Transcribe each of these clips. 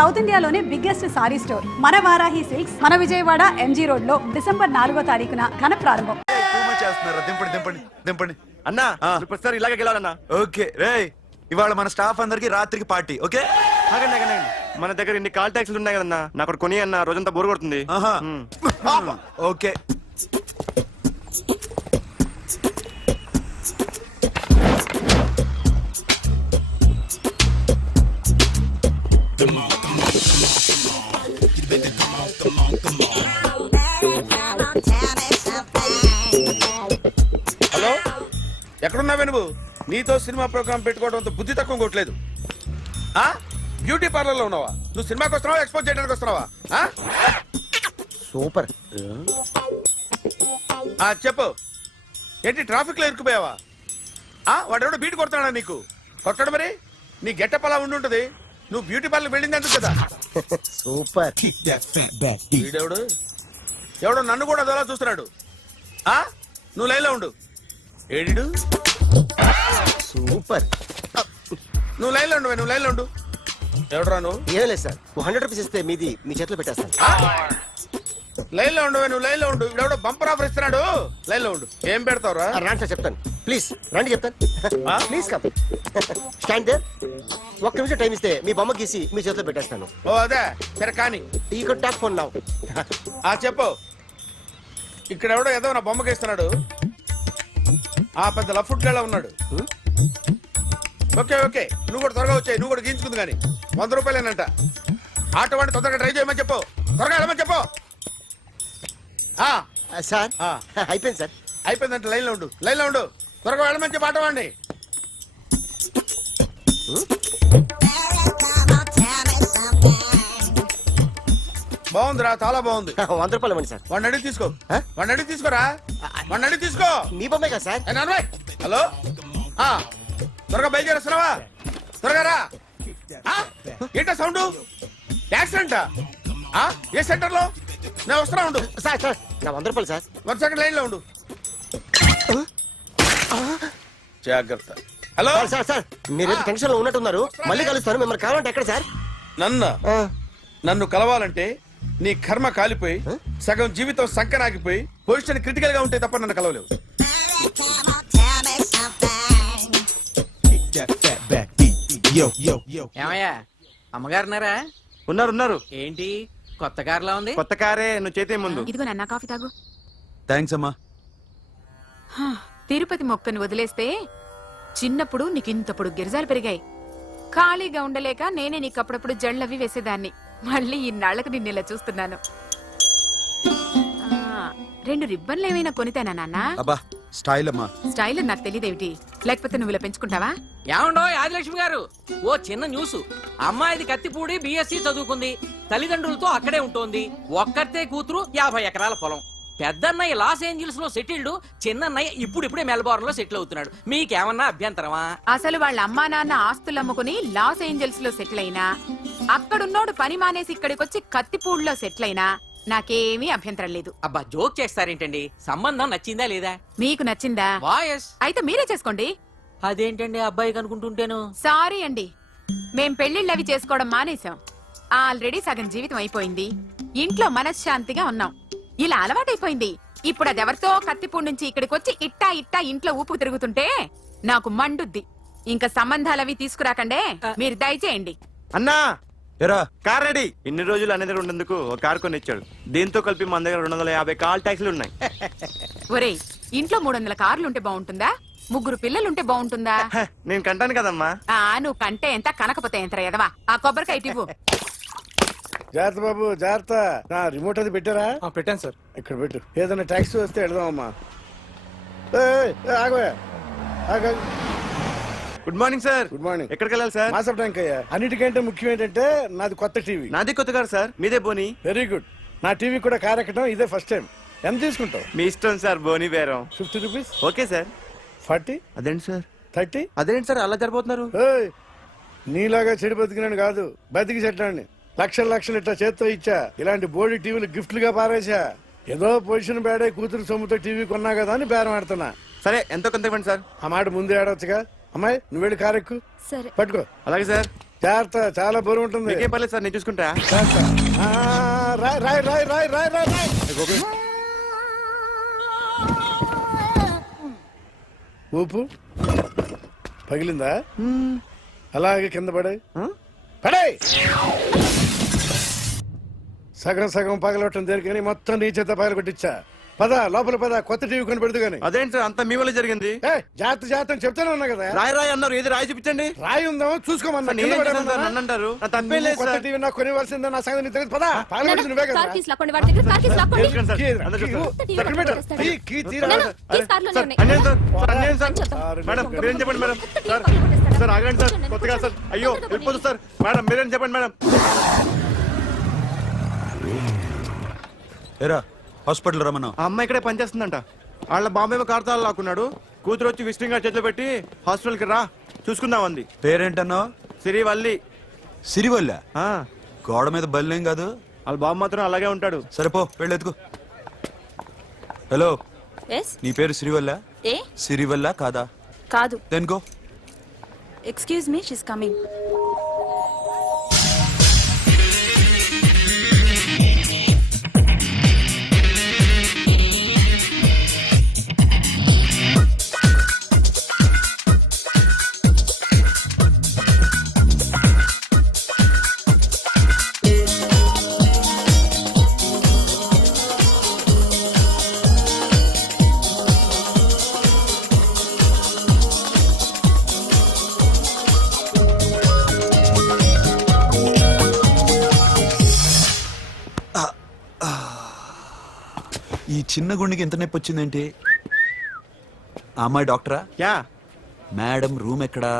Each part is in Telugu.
సౌత్ ఇండియాలోనే బిగ్గెస్ట్ సారీ స్టోర్ మన వారాహి సిల్క్స్ మన విజయవాడ ఎంజీ రోడ్ లో డిసెంబర్ 4వ తారీఖున ఘన ప్రారంభం. దింపండి అన్నా ప్రతిసారి ఇలాగే గెలాలన్నా. ఓకే రే, ఇవాళ మన స్టాఫ్ అందరికి రాత్రికి పార్టీ. ఓకే మన దగ్గర ఇన్ని కాల్ ట్యాక్సీలు ఉన్నాయి కదన్నా, నాకు కొని అన్న రోజంతా బోర్ కొడుతుంది. ఓకే హలో, ఎక్కడున్నావే నువ్వు? నీతో సినిమా ప్రోగ్రామ్ పెట్టుకోవడంతో బుద్ధి తక్కువ కొట్టలేదు. బ్యూటీ పార్లర్ లో ఉన్నావా? నువ్వు సినిమాకి వస్తున్నావా, ఎక్స్పోజ్ చేయడానికి వస్తున్నావా? సూపర్. చెప్పు, ఏంటి ట్రాఫిక్ లో ఇరుక్కుపోయావా? వాడెవడో బీట్ కొడతాడా నీకు? కొట్టడు మరి. నీ గెట్టప్ అలా ఉండుంటది. నువ్వు బ్యూటీ పార్లర్ వెళ్ళింది ఎందుకు కదా? సూపర్. వీడెవడు? ఎవడో నన్ను కూడా అదోలా చూస్తున్నాడు. నువ్వు లైన్లో ఉండు. ఏడిడు? సూపర్. నువ్వు లైన్లో ఉండు, నువ్వు లైన్లో ఉండు. ఎవడరా నువ్వు? ఏం లేదు సార్, 100 రూపీస్ ఇస్తే మీది మీ చేతిలో పెట్టేస్తాను. లైన్లో ఉండు, నువ్వు లైన్లో ఉండు. ఎవడో బంపర్ ఆఫర్ ఇస్తున్నాడు. లైన్లో ఉండు. ఏం పెడతావురా? రాండి సార్, చెప్తాను. ప్లీజ్ రండి, చెప్తాను. Please come. Stand there. ఒక్క నిమిషం టైం ఇస్తే మీ బొమ్మ గీసి మీ చేతిలో పెట్టేస్తాను. ఓ అదే సరే, కానీ ఈ కుడ్ టాక్ ఫోన్ నౌ. చెప్పు. ఇక్కడ ఎవడో ఏదో నా బొమ్మకి ఇస్తున్నాడు. పెద్ద లఫుట్ గళ్ళ ఉన్నాడు. ఓకే ఓకే, నువ్వు కూడా త్వరగా వచ్చాయి. నువ్వు కూడా గీంచుకుంది కానీ 100 రూపాయలేనంట. ఆటో వాడిని తొందరగా ట్రై చేయమని చెప్పు. త్వరగా వెళ్ళమని చెప్పు. సార్ అయిపోయింది సార్. అయిపోయిందంటే లైన్లో ఉండు, లైన్లో ఉండు. త్వరగా వెళ్ళమని చెప్పు ఆటో వాడిని. బాగుందిరా, చాలా బాగుంది. 100 రూపాయలు ఇవ్వండి సార్. వాడిని అడిగి తీసుకో. వాడిని అడిగి తీసుకోరా. వాడిని అడిగి తీసుకో. మీ బొమ్మే కదా సార్. హలో, త్వరగా బయలుదేరేస్తున్నావా? త్వరగా రా. ఏంటా సౌండ్? యాక్సిడెంట్? ఏ సెంటర్ లో? నేను వస్తున్నా ఉండు. సార్ సార్ నా 100 రూపాయలు సార్. 1 సెకండ్ లైన్ లో ఉండు. జాగ్రత్త. హలో సార్ సార్, మీరేదో టెన్షన్ లో ఉన్నట్టున్నారు. మళ్ళీ కలుస్తాను. మిమ్మల్ని కావాలంటే ఎక్కడ సార్? నన్ను కలవాలంటే నీ కర్మ కాలిపోయి సగం జీవితం సంకనాగిపోయి పొజిషన్ క్రిటికల్ గా ఉంటే తప్ప నన్ను కలవలేవు. ఏమయ్యా, అమ్మగారున్నారా? ఉన్నారు. ఏంటి కొత్త కార్లా ఉంది? కొత్త కారే, నువ్వు చేతే ముందు. ఇదిగో నాన్న కాఫీ తాగు. థ్యాంక్స్ అమ్మా. తిరుపతి మొక్కను వదిలేస్తే చిన్నప్పుడు నీకింతప్పుడు గిరిజాలు పెరిగాయి. ఖాళీగా ఉండలేక నేనే నీకు అప్పుడప్పుడు జళ్ళవి వేసేదాన్ని. మళ్ళీ ఇన్నాళ్లకు నిన్ను ఇలా చూస్తున్నాను. 2 రిబ్బన్లు ఏమైనా కొనితేనా నాన్న? అబ్బా స్టైల్ అమ్మా. స్టైల్ నాకు తెలియదేమిటి? లేకపోతే నువ్వు ఇలా పెంచుకుంటావా? ఏమండో ఆదిలక్ష్మి గారు, ఓ చిన్న న్యూస్. అమ్మాయిది కత్తిపూడి BSc చదువుకుంది. తల్లిదండ్రులతో అక్కడే ఉంటోంది. ఒక్కతే కూతురు, 50 ఎకరాల పొలం. పెద్దన్నయ్య లాస్ ఏంజల్స్ లో సెటిల్డ్. చిన్నన్నయ్య ఇప్పుడిప్పుడే మెల్బోర్న్ లో సెటిల్ అవుతున్నాడు. మీకేమన్నా అభ్యంతరమా? అసలు వాళ్ళ అమ్మా నాన్న ఆస్తులు అమ్ముకుని లాస్ ఏంజల్స్ లో సెటిల్ అయినా, అక్కడున్నోడు పని మానేసి ఇక్కడికొచ్చి కత్తిపూడిలో సెటిల్ అయినా నాకేమీ అభ్యంతరం లేదు. అబ్బా జోక్ చేస్తారేంటండి? సంబంధం నచ్చిందా లేదా? మీకు నచ్చిందా? వాయస్ అయితే మీరే చేసుకోండి. అదేంటండి అబ్బాయికి అనుకుంటుంటేను? సారీ అండి, మేం పెళ్లిళ్ళవి చేసుకోవడం మానేశాం. ఆల్రెడీ సగం జీవితం అయిపోయింది. ఇంట్లో మనశ్శాంతిగా ఉన్నాం. ఇలా అలవాటైపోయింది. ఇప్పుడు అదెవరితో కత్తిపూడి నుంచి ఇక్కడికి వచ్చి ఇట్టా ఇంట్లో ఊపు తిరుగుతుంటే నాకు మండుద్ది. ఇంకా సంబంధాలవి తీసుకురాకండే, మీరు దయచేయండి. అన్నా ఎరా కార్ రెడీ. ఇన్ని రోజులు అనే దగ్గర ఉండేందుకు ఒక కార్ కొని ఇచ్చాడు. దీంతో కలిపి మన దగ్గర 250 కాల్ ట్యాక్సీలు ఉన్నాయి. ఒరేయ్, ఇంట్లో 300 కార్లుంటే బాగుంటుందా? 3 పిల్లలుంటే బాగుంటుందా? నేను కంటాను కదమ్మా. నువ్వు కంటే ఎంత కనకపోతే ఎంత ఎదవా. ఆ కొబ్బరికాయ ఇవ్వు. జాగ్రత్త బాబు, జాగ్రత్త. నా రిమోట్ అది పెట్టారా? పెట్టాను సార్. ఇక్కడ పెట్టు. ఏదైనా ట్యాక్సీ వస్తే వెళదామమ్మా. ఆగోయా. Good morning sir. Good morning. ఎక్కడికి వెళ్ళాలి సార్? మాసప్ ట్యాంక్ అయ్యా. అన్నిటికంటే ముఖ్యం ఏంటంటే నాది కొత్త టీవీ. నాది కొత్త కారు సార్, మీదే బోని. Very good. నా టీవీ కూడా కార్ ఎక్కడం ఇదే ఫస్ట్ టైం. ఎంత తీసుకుంటావు? మీ ఇష్టం సార్, బోని బేరం. 50 రూపీస్. Okay sir. 40. అదేంటి సార్? 30. అదేంటి సార్ అలా జరిపోతున్నారు? నీలాగా చెడు బతికినాను కాదు, బతికి చెట్లాన్ని లక్షలు ఇట్లా చేత్తో ఇచ్చా. ఇలాంటి బోడి టీవీలు గిఫ్ట్లుగా పారేసా. ఏదో పొజిషన్ బేడే కూతురు సొమ్ముతో టీవీ కొన్నా కదా అని బేరం ఆడుతున్నా. సరే ఎంతో కొంత ఇవ్వండి సార్. ఆ మాట ముందే ఆడవచ్చుగా. అమ్మాయి నువ్వు వెళ్ళి కారెక్కు. సరే పట్టుకో. అలాగే సార్. జాగ్రత్త, చాలా బరువు ఉంటుంది. మీకేం పర్లేదు సార్, నేను చూసుకుంటా. జాగ్రత్త. ఆ, రాయ్ రాయ్ రాయ్ రాయ్ రాయ్ రాయ్ రాయ్. ఊపు పగిలిందా? అలాగే కింద పడే పడే. సగం సగం పగలవటం దేనికని మొత్తం నీ చేత పగల కొట్టించా. పద లోపల పద, కొత్త టీవీ కొని పెడదు గాని. అదేంటి సార్, అంతా మీ వల్ల జరిగింది. జాగ్రత్త జాగ్రత్త అని చెప్తానే ఉన్నా కదా. రాయి రాయి అన్నారు, ఏది రాయి చూపించండి. రాయి ఉందామో చూసుకోమన్నా. నేనేం చేశాను సార్, నన్ను అంటారు. నా తప్పేం లేదు కొత్త సార్. టీవీ నాకు కొనివ్వాల్సిందే, నా సంగతి నీకు తెలియదు. పద పగల కొట్టింది నువ్వే కదా. కార్ కీస్ లాక్కోండి, వాడి దగ్గర కార్ కీస్ లాక్కోండి. తెలుసుకోండి సార్, కీ అందరూ కీ చూస్తారు. ఎక్కడ పెట్టు? కీ తీరా. నాన్న, కీస్ కార్లోనే సార్, ఉన్నాయి. అన్యాయం సార్, సార్, అన్యాయం సార్. సార్, మేడం నేను మీరేం చెప్పండి మేడం. కొత్త టీవీ సార్ పగలు కొట్టేస్తాడా? సార్ ఆగండి సార్, కొత్తగా సార్. అయ్యో వెళ్ళిపోదు సార్. మేడం మీరేం చెప్పండి మేడం. ఏరా హాస్పిటల్ రమ్మన్నావు. ఆ అమ్మాయి ఇక్కడే పనిచేస్తుందంట. వాళ్ళ బాంబేమో కార్తాలు లాక్కున్నాడు. కూతురు వచ్చి విజిటింగ్ కార్డ్ చేతిలో పెట్టి హాస్పిటల్కి రా చూసుకుందాం అంది. పేరేంటన్నావు? సిరివల్లి. సిరివల్ల. ఆ, గోడ మీద బల్లేం కాదు. వాళ్ళ బాబు మాత్రం అలాగే ఉంటాడు. సరిపో వెళ్ళెత్తుకు. హలో, ఎస్ నీ పేరు సిరివల్ల? ఏ సిరివల్ల కాదా? కాదు then go. Excuse me she's coming. ఈ చిన్న గుండెకి ఎంత నొప్పి వచ్చిందేంటి? ఆ అమ్మాయి డాక్టరా? యా. మేడం రూమ్ ఎక్కడా?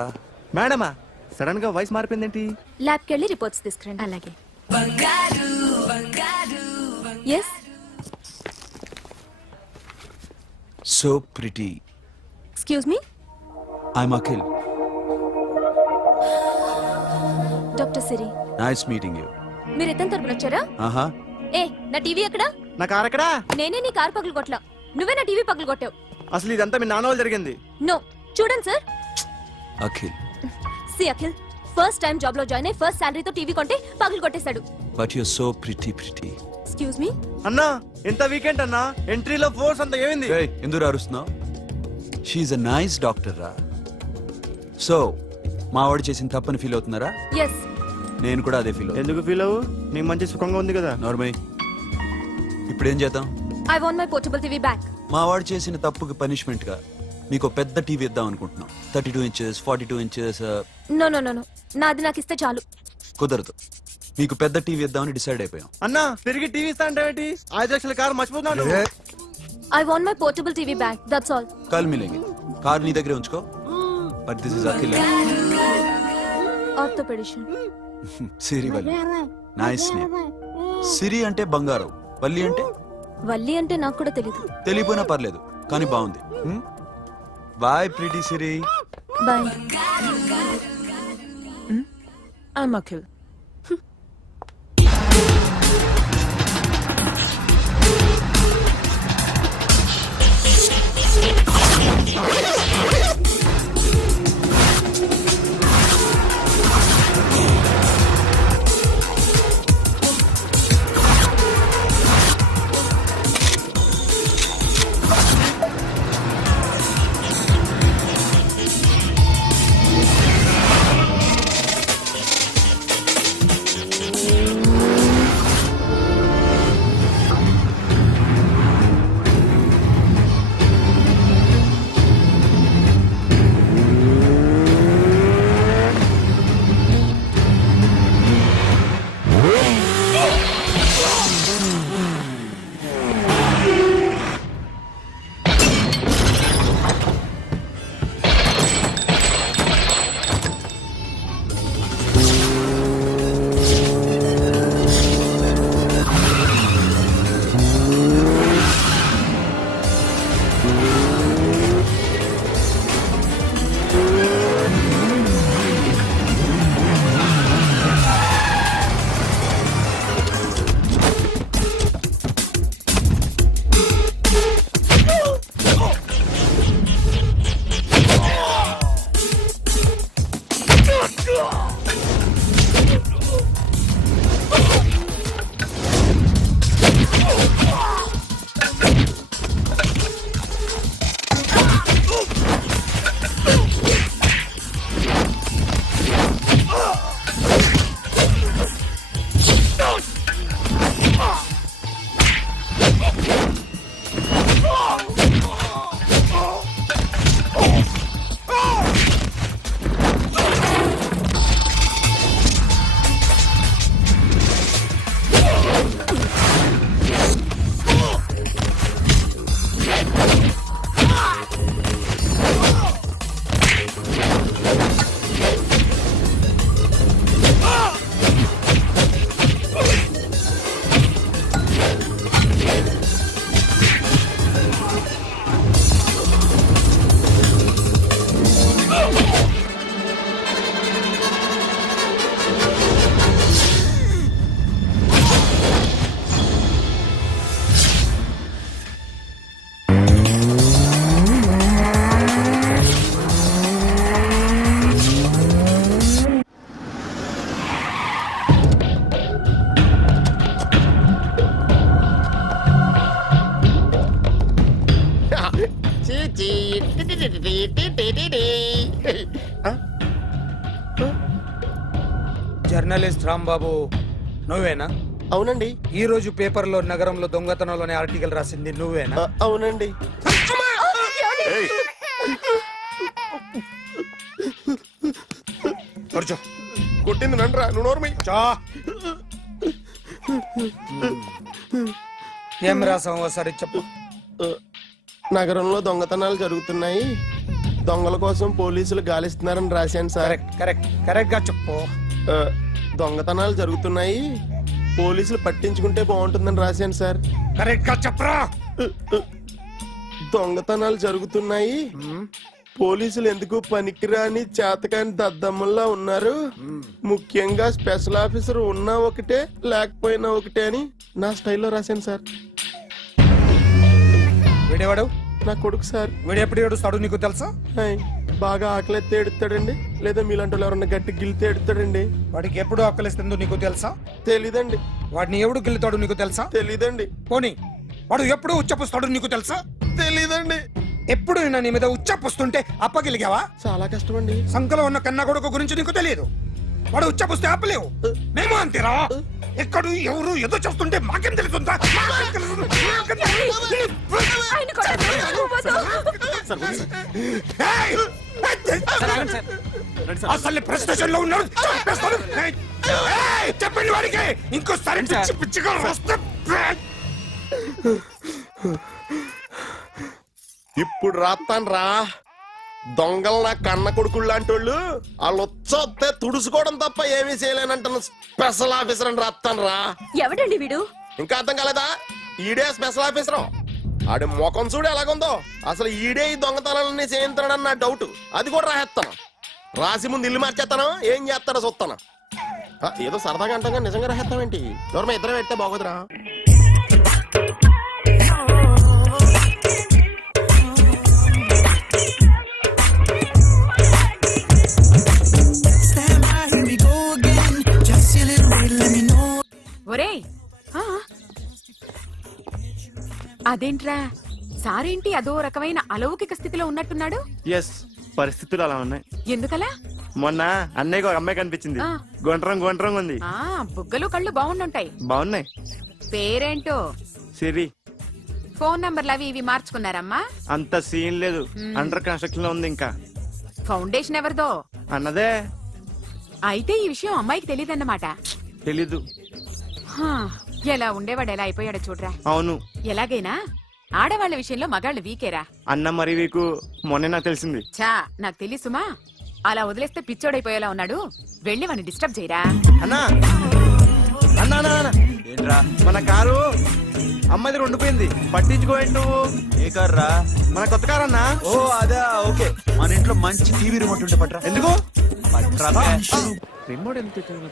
మేడమా, సడన్ గా వాయిస్ మారిపోయిందేంటి? ల్యాబ్కి వెళ్ళి రిపోర్ట్స్ తీసుకురండి. అలాగే. Yes so pretty. Excuse me I'm Akhil. Doctor Siri. Nice meeting you. మీరు ఇతని తరపున వచ్చారా? ఆహా. ఏ నా టీవీ ఎక్కడా? నా కార్ ఎక్కడా? నేనే నీ కార్ పగలు కొట్టలా, నువ్వే నా టీవీ పగలు కొట్టావు. అసలు ఇదంతా మీ నాన్న వాళ్ళు జరిగింది. నో, చూడండి sir. Akhil. See Akhil, first time job లో జాయిన్ అయ్యి ఫస్ట్ శాలరీతో టీవీ కొంటే పగలు కొట్టేశాడు. But you so pretty pretty. Excuse me. అన్నా ఎంత వీకెండ్ అన్నా, ఎంట్రీలో ఫోర్స్ అంతా ఏమైంది? ఎందుకు అరుస్తున్నావు? షీఈ్ అ నైస్ డాక్టర్ రా. సో మావాడు చేసిన తప్పని ఫీల్ అవుతున్నారా? ఎస్. నేను కూడా అదే ఫీల్. ఎందుకు ఫీల్ అవ్వు, నీకు మంచి సుఖంగా ఉంది కదా. నార్మల్. ఇప్పుడు ఏం చేద్దాం? I want my portable TV back. మావాడు చేసిన తప్పుకి పనిష్మెంట్ గా మీకు ఒక పెద్ద టీవీ ఇద్దాం అనుకుంటున్నాం. 32 inches 42 inches. No no no no, నాది నాకు ఇస్తే చాలు. కుదరదు. మీకు పెద్ద టీవీ ఇద్దామని డిసైడ్ అయిపోయాం. అన్నా తిరిగి టీవీ ఇస్తా అంటే 5 లక్షల కారు మర్చిపోతున్నాడు. I want my portable TV back, that's all. Call మిలేంగి. కార్ నీ దగ్గరే ఉంచుకో. But this is Akhil. Orthopedician. Siri Valli. Nice name. Siri అంటే బంగారం, వల్లి అంటే? వల్లి అంటే నాకు కూడా తెలీదు. తెలియపోయినా పర్లేదు, కానీ బాగుంది. Bye pretty Siri. Bye. I'm Akhil. Journalist Rambabu నువ్వేనా? అవునండి. ఈ రోజు పేపర్లో నగరంలో దొంగతనంలోనే ఆర్టికల్ రాసింది నువ్వేనా? అవునండి. కూర్చో. కొట్టింది నండ్రా, నువ్వు నోర్మై. చా. ఏం రాసావు ఒకసారి చెప్పు. నగరంలో దొంగతనాలు జరుగుతున్నాయి, దొంగల కోసం పోలీసులు గాలిస్తున్నారని రాశాను సార్. కరెక్ట్ గా చెప్పు. దొంగతనాలు జరుగుతున్నాయి, పోలీసులు పట్టించుకుంటే బాగుంటుందని రాశాను సార్. కరెక్ట్ గా చెప్పరా. దొంగతనాలు జరుగుతున్నాయి, పోలీసులు ఎందుకు పనికిరాని చేతకాని దద్దమ్మల్లా ఉన్నారు, ముఖ్యంగా స్పెషల్ ఆఫీసర్ ఉన్నా ఒకటే లేకపోయినా ఒకటే అని నా స్టైల్లో రాశాను సార్. వీడేవాడు? నా కొడుకు సార్. వీడు ఎప్పుడు ఏడుస్తాడు నీకు తెలుసా? హాయ్, బాగా ఆకలిస్తే ఎడుతాడండి, లేదా మీలాంటి వాళ్ళు ఎవరన్నా గట్టి గిల్లితే ఎడుతాడండి. వాడికి ఎప్పుడు ఆకలిస్తుందో నీకు తెలుసా? తెలీదండి. వాడిని ఎవడు గిల్లుతాడు నీకు తెలుసా? తెలీదండి. పోనీ వాడు ఎప్పుడు ఉచ్చపుస్తాడు నీకు తెలుసా? తెలీదండి. ఎప్పుడు నీ మీద ఉచ్చపుస్తుంటే అప్పగిలిగావా? చాలా కష్టం అండి. సంకలో ఉన్న కన్న కొడుకు గురించి నీకు తెలియదు. వాడు ఉచ్చపుస్తే ఆపలేవు. మేము అంతేరా. ఎక్కడు ఎవరు ఏదో చేస్తుంటే మాకేం తెలుస్తుందా? అసలు ప్రెస్టేషన్ లో ఉన్నాడు. చెప్పండి వాడికి ఇంకోసారి పిచ్చి పిచ్చిగా వస్తే. ఇప్పుడు రాత్తాను రా. దొంగలు నా కన్న కొడుకులు లాంటి వాళ్ళు వాళ్ళు వచ్చొస్తే తుడుచుకోవడం తప్ప ఏమీ చేయలేనంటున్న స్పెషల్ ఆఫీసర్ అని రాత్తాను రా. ఎవడండి వీడు? ఇంకా అర్థం కాలేదా? ఈడే స్పెషల్ ఆఫీసర్. ఆడి ముఖం చూడు ఎలాగుందో. అసలు ఈడే ఈ దొంగతనాలన్నీ చేయించాడని నా డౌట్. అది కూడా రాసేస్తాను. రాసి ముందు ఇల్లు మార్చేస్తాను, ఏం చేస్తాడో చూస్తాను. ఏదో సరదాగా అంటాం, నిజంగా రాసేస్తామేంటి? ఎవరు ఇద్దరం పెడితే బాగోదురా. ఒరేయ్, ఆ? అదేంట్రా సారేంటి అదో రకమైన అలౌకిక స్థితిలో ఉన్నట్టున్నాడు? ఎస్, పరిస్థితులు అలా ఉన్నాయి. ఎందుకలా? మొన్న అన్నయ్యకు ఒక అమ్మాయి కనిపించింది. ఆ. గుండ్రం ఉంది. ఆ బుగ్గలు కళ్ళు బాగుండుంటాయి. బాగున్నాయి. పేరేంటో? సిరి. ఫోన్ నంబర్లు అవి ఇవి మార్చుకున్నారమ్మా? అంత సీన్ లేదు, అండర్ కన్స్ట్రక్షన్ లో ఉంది. ఇంకా ఫౌండేషన్ ఎవరిదో? అన్నదే. అయితే ఈ విషయం అమ్మాయికి తెలియదన్నమాట. తెలీదు. ఎలా ఉండేవాడు ఎలా అయిపోయాడో చూడరా. అవును. ఎలాగైనా ఆడవాళ్ల విషయంలో మగాళ్ళు వీకేరా. అన్న మరి వీకు మొన్నే నాకు తెలిసింది. చా, నాకు తెలుసుమా. అలా వదిలేస్తే పిచ్చోడైపోయేలా ఉన్నాడు. వెళ్ళి వాడిని డిస్టర్బ్ చేయరా. అన్నా ఏంట్రా? మన కారు అమ్మాయి దగ్గర ఉండిపోయింది, పట్టించుకోండి నువ్వు. ఏ కార్ రా? మన కొత్త కారు అన్నా. ఓ అదా, ఓకే. మన ఇంట్లో మంచి టీవీ రిమోట్ ఉంటే పట్రా. ఎందుకు? పట్రా. రిమోట్ ఎంత తెచ్చావు?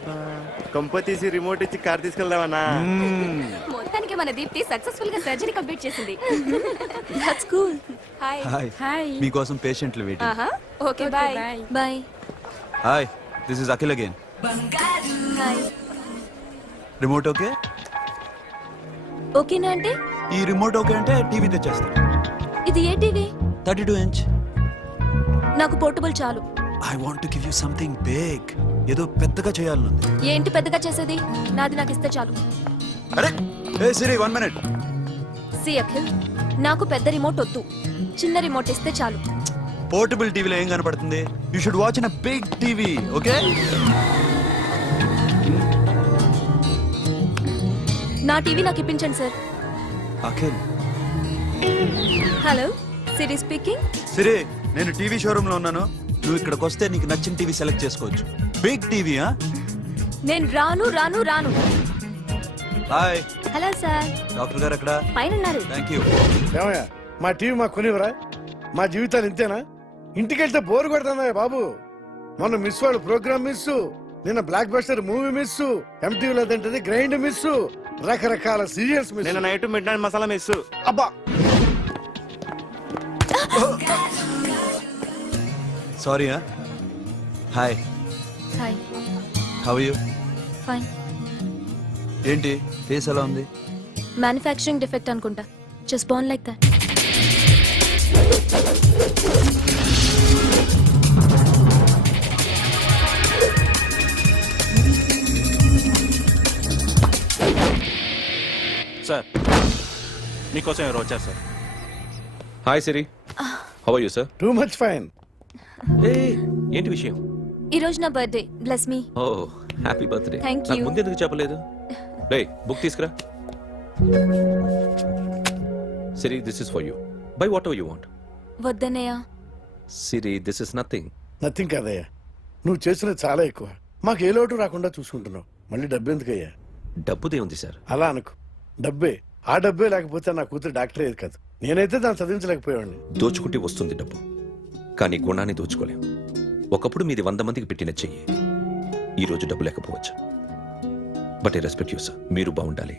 కంప తీసి రిమోట్ ఇచ్చి కార్ తీసుకెళ్దామన్నా. మొత్తానికి మన దీప్తి సక్సెస్ఫుల్ గా సర్జరీ కంప్లీట్ చేసింది. That's cool. హాయ్. హాయ్. మీకోసం పేషెంట్లు వెయిటింగ్. ఆహా. Okay, bye. Bye. Hi, this is Akhil again. Hi. Remote okay? ఓకేనా అంటే? ఈ రిమోట్ ఓకే అంటే టీవీ తెచ్చేస్తాను. ఇది ఏ టీవీ? 32 inch. నాకు పోర్టబుల్ చాలు. I want to give you something big. ఏదో పెద్దగా చేయాలనుంది. ఏంటి పెద్దగా చేసేది? నాది నాకు ఇస్తే చాలు. అరే ఏ సిరి, 1 minute. సి అఖిల్, నాకు పెద్ద రిమోట్ వద్దు, చిన్న రిమోట్ ఇస్తే చాలు. పోర్టబుల్ టీవీలో ఏం కనపడుతుంది? You should watch in a big TV, okay? నా టీవీ నాకు ఇప్పించండి sir. Akhil. Hello, Siri speaking. Siri, నేను టీవీ షోరూమ్ లో ఉన్నాను. నువ్వు ఇక్కడికి వస్తే నీకు నచ్చిన టీవీ సెలెక్ట్ చేసుకోవచ్చు. Big TV. నేను రాను. హాయ్. Hello sir. డాక్టర్ గారు ఎక్కడ? పైన ఉన్నారు. Thank you. ఏమయ్యా, మా టీవీ మాకు కొనివరా? మా జీవితాలు ఇంతేనా? ఇంటికెళ్తే బోర్ కొడుతుందా బాబు? మొన్న మిస్ వాళ్ళు ప్రోగ్రామ్ మిస్, నిన్న బ్లాక్ బస్టర్ మూవీ మిస్, ఎంటీవీలో తింటది గ్రైండ్ మిస్, రకరకాల సీరియల్స్ మిస్. నేను night midnight masala miss. అబ్బా. Sorry. Hi. Hi. How are you? Fine. ఏంటి ఫేస్ ఎలా ఉంది? మ్యానుఫ్యాక్చరింగ్ డిఫెక్ట్ అనుకుంటా. Just born like that. Sir మీకోసం ఎవరు వచ్చారు sir? Hi Siri, how are you sir? Too much fine. ఏంటి విషయం? ఈ రోజు నా birthday, bless me. Oh happy birthday. Thank నాకు you. ముందు ఎందుకు చెప్పలేదు? రే బుక్ తీసుకురా. Siri, this is for you. Buy whatever you want. వద్దన్నయ్య. Siri, this is nothing. Nothing కాదయ్యా, నువ్వు చేసినది చాలా ఎక్కువ. మాకు ఏ లోటు రాకుండా చూసుకుంటున్నావు. మళ్ళీ డబ్బు ఎందుకయ్యా? డబ్బుదే ఉంది సార్. అలా అనుకో, డబ్బే. ఆ డబ్బే లేకపోతే నా కూతురు డాక్టర్ అయ్యేది కాదు. నేనైతే దాన్ని చదివించలేకపోయాడిని. దోచుకుంటే వస్తుంది డబ్బు, కానీ గుణాన్ని దోచుకోలేం. ఒకప్పుడు మీది 100 మందికి పెట్టిన చెయ్యి ఈ రోజు డబ్బు లేకపోవచ్చు. But I respect you sir. మీరు బాగుండాలి,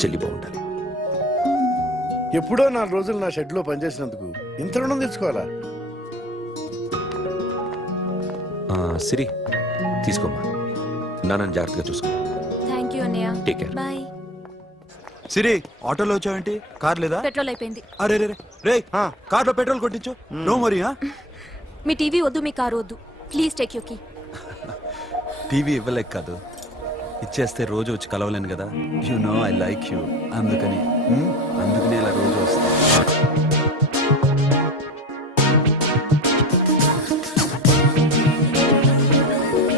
చెల్లి బాగుండాలి. ఎప్పుడో 4 రోజులు నా షెడ్ లో పనిచేసినందుకు ఇంత రుణం తెచ్చుకోవాలా? సిరి, తీసుకోమ్మా. నాన్నని జాగ్రత్తగా చూసుకో. థ్యాంక్ యూ అన్నయ్య. Take care. బాయ్. సిరి, ఆటోలో వచ్చావేంటి? కార్ లేదా? పెట్రోల్ అయిపోయింది. అరే రే రే, కార్లో పెట్రోల్ కొట్టించు. నో మరి. మీ టీవీ వద్దు, మీ కారు వద్దు. Please take you key. TV ఇవ్వలేక కాదు, ఇచ్చేస్తే రోజు వచ్చి కలవలేను కదా. You know I like you. అందుకని అందుకనే ఇలా రోజు వస్తాను.